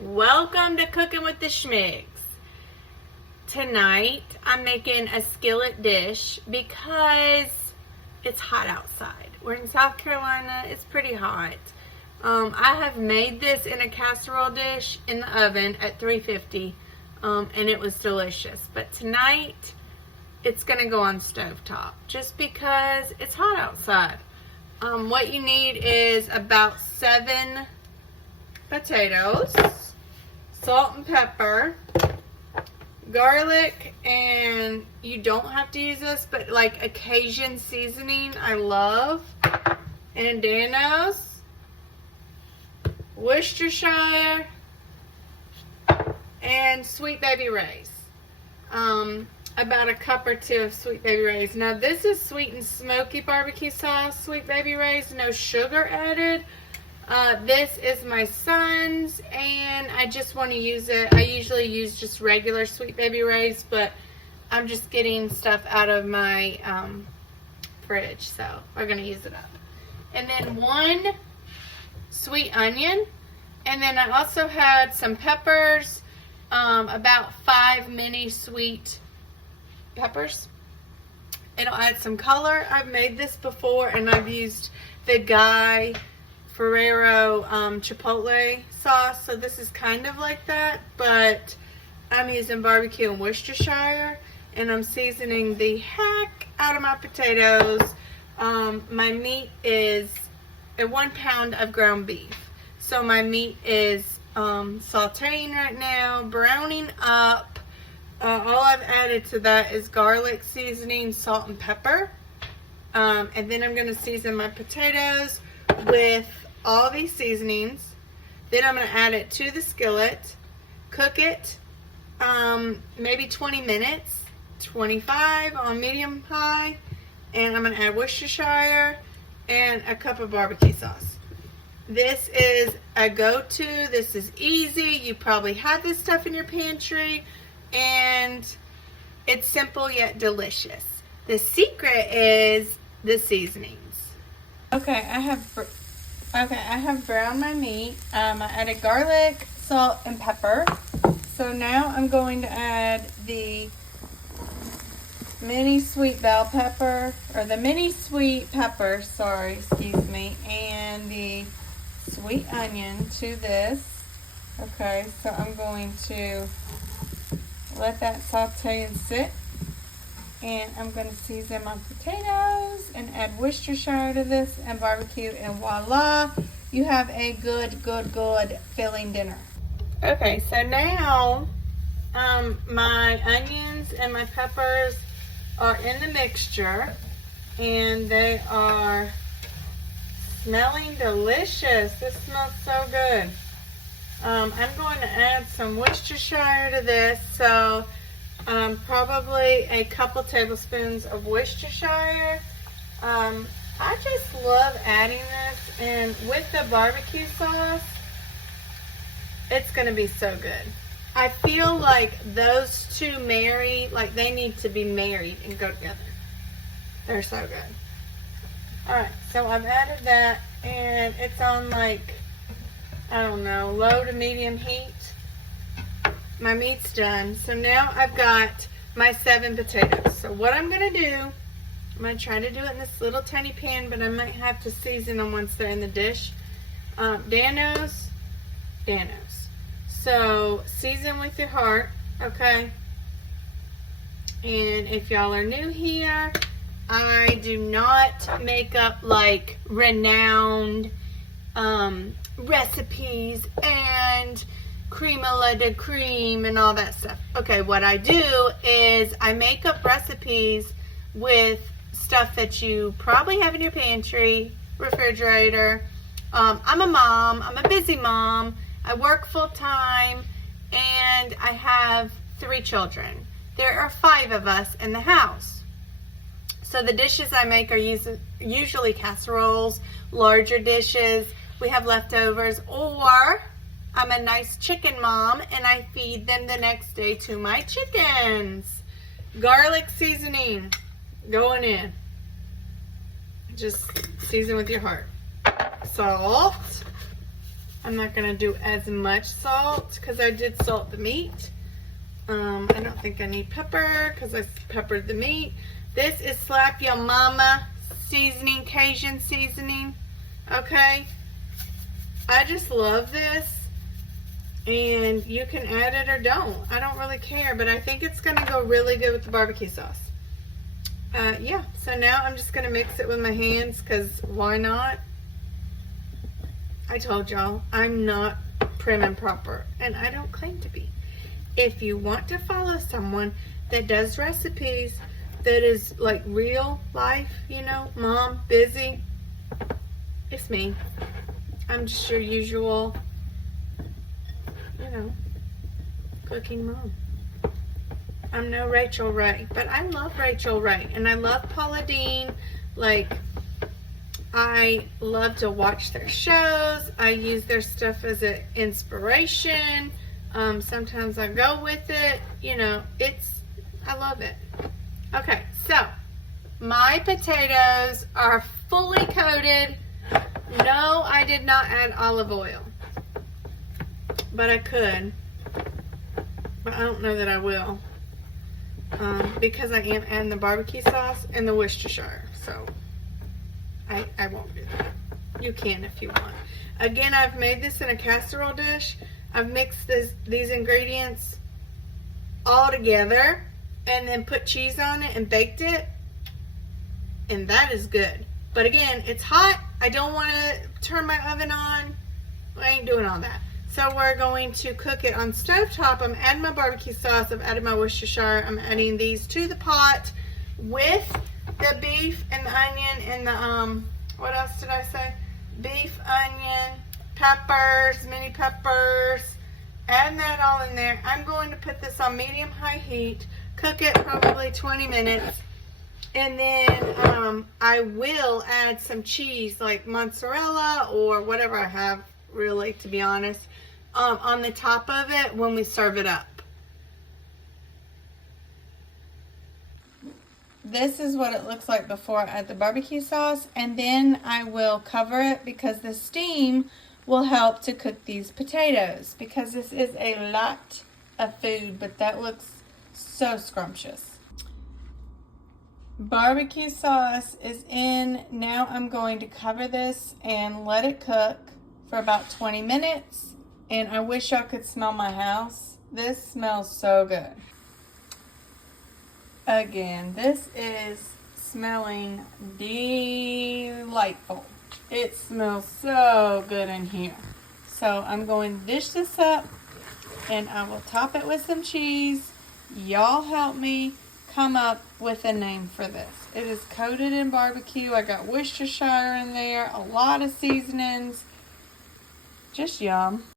Welcome to Cooking with the Schmigs. Tonight I'm making a skillet dish because it's hot outside. We're in South Carolina, it's pretty hot. I have made this in a casserole dish in the oven at 350 and it was delicious. But tonight it's gonna go on stovetop just because it's hot outside. What you need is about 7 potatoes, salt and pepper, garlic, and you don't have to use this, but like Cajun seasoning I love, and Danos, Worcestershire, and Sweet Baby Ray's. About a cup or 2 of Sweet Baby Ray's. Now this is sweet and smoky barbecue sauce, Sweet Baby Ray's, no sugar added. This is my son's, and I just want to use it. I usually use just regular Sweet Baby Ray's, but I'm just getting stuff out of my fridge, so we're going to use it up. And then 1 sweet onion, and then I also had some peppers, about 5 mini sweet peppers. It'll add some color. I've made this before, and I've used the Guy Ferrero Chipotle sauce, so this is kind of like that, but I'm using barbecue and Worcestershire, and I'm seasoning the heck out of my potatoes. My meat is 1 pound of ground beef, so my meat is sauteing right now, browning up. All I've added to that is garlic seasoning, salt and pepper, and then I'm going to season my potatoes with all these seasonings. Then I'm going to add it to the skillet, cook it maybe 20 minutes, 25 on medium high, and I'm going to add Worcestershire and a cup of barbecue sauce. This is a go-to. This is easy. You probably have this stuff in your pantry, and it's simple yet delicious. The secret is the seasonings. Okay, I have browned my meat. I added garlic, salt, and pepper. So now I'm going to add the mini sweet bell pepper, or the mini sweet pepper, sorry, excuse me, and the sweet onion to this. Okay, so I'm going to let that saute and sit. And I'm going to season my potatoes and add Worcestershire to this and barbecue, and voila, you have a good filling dinner. Okay, so now my onions and my peppers are in the mixture, and they are smelling delicious. This smells so good. I'm going to add some Worcestershire to this, so probably a couple tablespoons of Worcestershire. I just love adding this, and with the barbecue sauce, it's going to be so good. I feel like those two marry, like they need to be married and go together. They're so good. Alright, so I've added that, and it's on like, I don't know, low to medium heat. My meat's done. So now I've got my 7 potatoes. So what I'm going to do, I'm going to try to do it in this little tiny pan, but I might have to season them once they're in the dish. Danos. So season with your heart, okay? And if y'all are new here, I do not make up like renowned recipes and crema de creme and all that stuff. Okay, what I do is I make up recipes with stuff that you probably have in your pantry, refrigerator. I'm a mom. I'm a busy mom. I work full time, and I have 3 children. There are 5 of us in the house. So the dishes I make are usually casseroles, larger dishes. We have leftovers, or I'm a nice chicken mom, and I feed them the next day to my chickens. Garlic seasoning going in. Just season with your heart. Salt. I'm not going to do as much salt because I did salt the meat. I don't think I need pepper because I peppered the meat. This is Slap Your Mama seasoning, Cajun seasoning. Okay. I just love this. And you can add it or don't. I don't really care, but I think it's going to go really good with the barbecue sauce. Yeah, so now I'm just going to mix it with my hands because why not? I told y'all, I'm not prim and proper, and I don't claim to be. If you want to follow someone that does recipes that is like real life, you know, mom, busy, it's me. I'm just your usual, you know, cooking mom. I'm no Rachel Ray, but I love Rachel Ray, and I love Paula Deen. Like, I love to watch their shows. I use their stuff as an inspiration. Sometimes I go with it. You know, I love it. Okay, so my potatoes are fully coated. No, I did not add olive oil, but I could. But I don't know that I will. Because I am adding the barbecue sauce and the Worcestershire, so I won't do that. You can if you want. Again, I've made this in a casserole dish. I've mixed these ingredients all together and then put cheese on it and baked it, and that is good. But again, it's hot. I don't want to turn my oven on. I ain't doing all that. So we're going to cook it on stovetop. I'm adding my barbecue sauce. I've added my Worcestershire. I'm adding these to the pot with the beef and the onion and the, what else did I say? Beef, onion, peppers, mini peppers. Add that all in there. I'm going to put this on medium-high heat. Cook it probably 20 minutes. And then I will add some cheese like mozzarella or whatever I have, really, to be honest. On the top of it when we serve it up. This is what it looks like before I add the barbecue sauce, and then I will cover it because the steam will help to cook these potatoes, because this is a lot of food, but that looks so scrumptious. Barbecue sauce is in. Now I'm going to cover this and let it cook for about 20 minutes. And I wish I could smell my house. This smells so good. Again, this is smelling delightful. It smells so good in here. So I'm going to dish this up and I will top it with some cheese. Y'all help me come up with a name for this. It is coated in barbecue. I got Worcestershire in there, a lot of seasonings. Just yum.